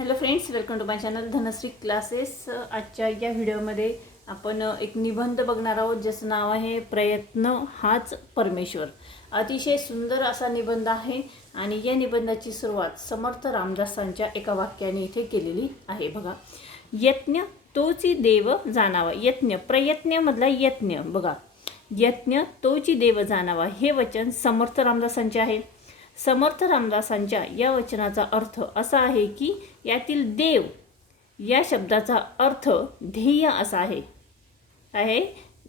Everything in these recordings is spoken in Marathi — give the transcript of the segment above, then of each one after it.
Hello friends, welcome to my channel Dhanashree classes. आजच्या या व्हिडिओमध्ये आपण एक निबंध बघणार आहोत ज्याचं नाव आहे प्रयत्न हाच परमेश्वर। अतिशय सुंदर असा निबंध आहे आणि या निबंधाची सुरुवात समर्थ रामदासांच्या एका वाक्याने इथे केलेली आहे। बघा, यत्न तोची देव जाणावा। यत्न प्रयत्नामधला यत्न बघा, यत्न तोची देव जाणावा हे वचन समर्थ रामदासांचे आहे। समर्थ रामदासांच्या या वचनाचा अर्थ असा आहे की यातील देव या शब्दाचा अर्थ ध्येय असा आहे।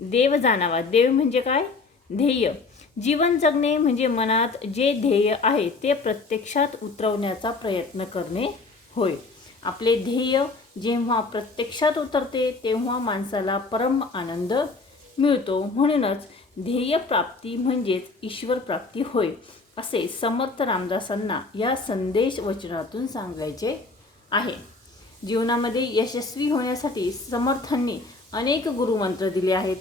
देव जाणावा, देव म्हणजे काय? ध्येय। जीवन जगणे म्हणजे मनात जे ध्येय आहे ते प्रत्यक्षात उतरवण्याचा प्रयत्न करणे होय। आपले ध्येय जेव्हा प्रत्यक्षात उतरते तेव्हा माणसाला परम आनंद मिळतो। म्हणूनच ध्येय प्राप्ती म्हणजेच ईश्वर प्राप्ती होय असे समर्थ रामदासांना या संदेश वचनातून सांगायचे आहे। जीवनामध्ये यशस्वी होण्यासाठी समर्थांनी अनेक गुरुमंत्र दिले आहेत।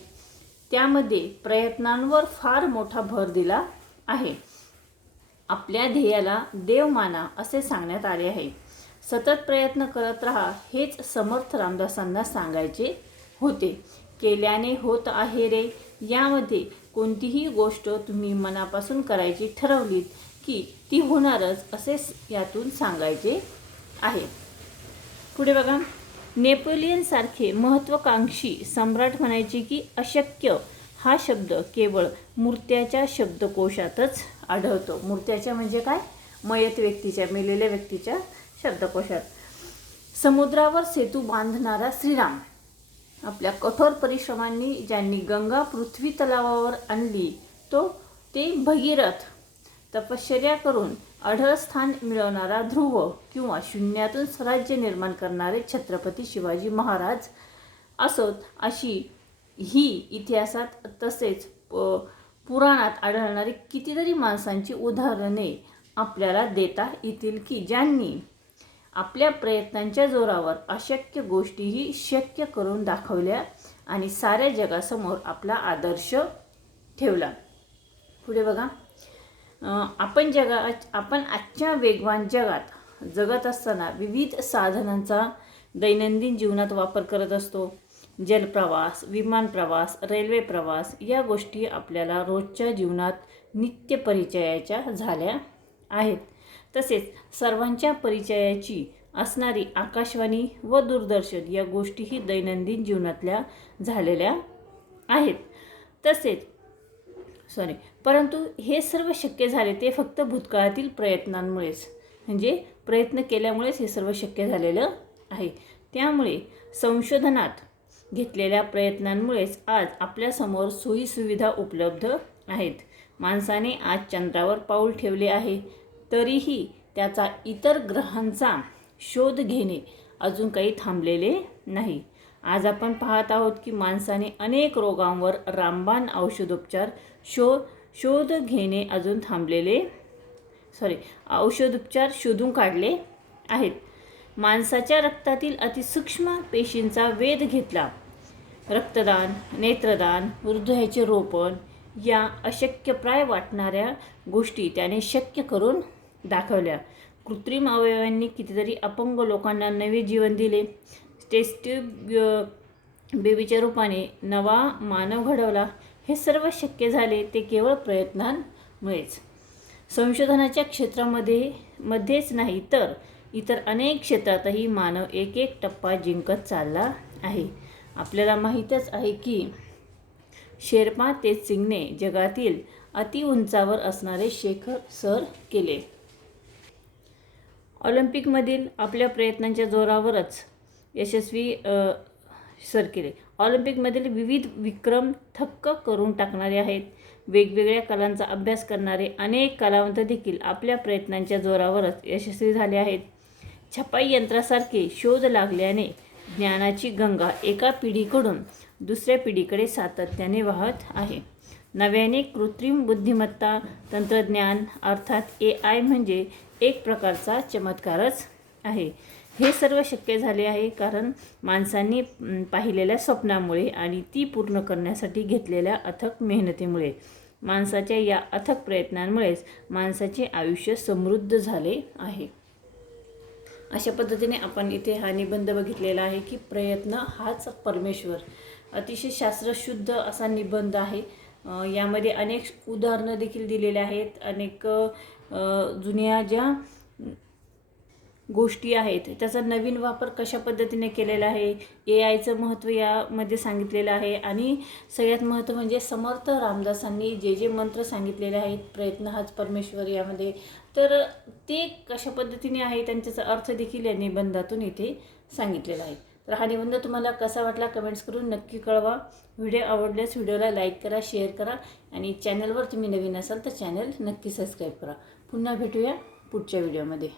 त्यामध्ये प्रयत्नांवर फार मोठा भर दिला आहे। आपल्या ध्येयाला देव माना असे सांगण्यात आले आहे। सतत प्रयत्न करत राहा हेच समर्थ रामदासांना सांगायचे होते। केल्याने होत आहे रे, यामध्ये कोणतीही गोष्ट तुम्ही मनापासून करायची ठरवलीत की ती होणारच असे यातून सांगायचे आहे। पुढे बघा, नेपोलियन सारखे महत्त्वाकांक्षी सम्राट म्हणायचे की अशक्य हा शब्द केवळ मूर्त्याच्या शब्दकोशातच आढळतो। मूर्त्याच्या म्हणजे काय? मयत व्यक्तीच्या, मेलेल्या व्यक्तीच्या शब्दकोशात। समुद्रावर सेतू बांधणारा श्रीराम आपल्या कठोर परिश्रमांनी ज्यांनी गंगा पृथ्वी तलावावर आणली ते भगीरथ, तपश्चर्या करून अढळ स्थान मिळवणारा ध्रुव किंवा शून्यातून स्वराज्य निर्माण करणारे छत्रपती शिवाजी महाराज असोत, अशी ही इतिहासात तसेच पुराणात आढळणारी कितीतरी माणसांची उदाहरणे आपल्याला देता येतील की ज्यांनी आपल्या प्रयत्नांच्या जोरावर अशक्य गोष्टीही शक्य करून दाखवल्या आणि साऱ्या जगासमोर आपला आदर्श ठेवला। पुढे बघा, आपण आजच्या वेगवान जगात जगत असताना विविध साधनांचा दैनंदिन जीवनात वापर करत असतो। जलप्रवास, विमान प्रवास, रेल्वे प्रवास या गोष्टी आपल्याला रोजच्या जीवनात नित्य परिचयाच्या झाल्या आहेत। तसेच सर्वांच्या परिचयाची असणारी आकाशवाणी व दूरदर्शन या गोष्टीही दैनंदिन जीवनातल्या झालेल्या आहेत। परंतु हे सर्व शक्य झाले ते फक्त भूतकाळातील प्रयत्नांमुळेच, म्हणजे प्रयत्न केल्यामुळेच हे सर्व शक्य झालेलं आहे। त्यामुळे संशोधनात घेतलेल्या प्रयत्नांमुळेच आज आपल्यासमोर सोयीसुविधा उपलब्ध आहेत। माणसाने आज चंद्रावर पाऊल ठेवले आहे, तरीही त्याचा इतर ग्रहांचा शोध घेणे अजून काही थांबलेले नाही। आज आपण पाहत आहोत की माणसाने अनेक रोगांवर रामबाण औषधोपचार औषधोपचार शोधून काढले आहेत। माणसाच्या रक्तातील अतिसूक्ष्म पेशींचा वेध घेतला। रक्तदान, नेत्रदान, हृदयाचे रोपण या अशक्यप्राय वाटणाऱ्या गोष्टी त्याने शक्य करून दाखवल्या। कृत्रिम अवयवांनी कितीतरी अपंग लोकांना नवे जीवन दिले। टेस्ट बेबीच्या रूपाने नवा मानव घडवला। हे सर्व शक्य झाले ते केवळ प्रयत्नांमुळेच। संशोधनाच्या क्षेत्रामध्येच नाही तर इतर अनेक क्षेत्रातही मानव एक एक टप्पा जिंकत चालला आहे। आपल्याला माहीतच आहे की शेर्पा तेत्सिंगने जगातील अतिउंचावर असणारे शिखर सर केले। ऑलिम्पिकमधील आपल्या प्रयत्नांच्या जोरावरच यशस्वी सर केले। ऑलिम्पिकमधील विविध विक्रम थक्क करून टाकणारे आहेत। वेगवेगळ्या कलांचा अभ्यास करणारे अनेक कलावंत देखील आपल्या प्रयत्नांच्या जोरावरच यशस्वी झाले आहेत। छपाई यंत्रासारखे शोध लागल्याने ज्ञानाची गंगा एका पिढीकडून दुसऱ्या पिढीकडे सातत्याने वाहत आहे। नव्याने कृत्रिम बुद्धिमत्ता तंत्रज्ञान अर्थात AI म्हणजे एक प्रकारचा चमत्कारच आहे। हे सर्व शक्य झाले आहे कारण माणसांनी पाहिलेल्या स्वप्नामुळे आणि ती पूर्ण करण्यासाठी घेतलेल्या अथक मेहनतीमुळे। माणसाच्या या अथक प्रयत्नांमुळेच माणसाचे आयुष्य समृद्ध झाले आहे। अशा पद्धतीने आपण इथे हा निबंध बघितलेला आहे की प्रयत्न हाच परमेश्वर. अतिशय शास्त्रशुद्ध असा निबंध आहे. यामध्ये अनेक उदाहरणं देखील दिलेले आहेत. अनेक जुन्या ज्या गोष्टी आहेत त्याचा नवीन वापर कशा पद्धतीने केलेला आहे, AIचं महत्त्व यामध्ये सांगितलेलं आहे. आणि सगळ्यात महत्त्व म्हणजे समर्थ रामदासांनी जे मंत्र सांगितलेले आहेत प्रयत्न हाच परमेश्वर यामध्ये, तर ते कशा पद्धतीने आहे त्यांचा अर्थ देखील या निबंधातून इथे सांगितलेला आहे. तर हा निबंध तुम्हाला कसा वाटला कमेंट्स करून नक्की कळवा. व्हिडिओ आवडल्यास व्हिडिओला लाईक करा, शेअर करा आणि चॅनलवर तुम्ही नवीन असाल तर चॅनल नक्की सबस्क्राईब करा. पुन्हा भेटूया पुढच्या व्हिडिओमध्ये.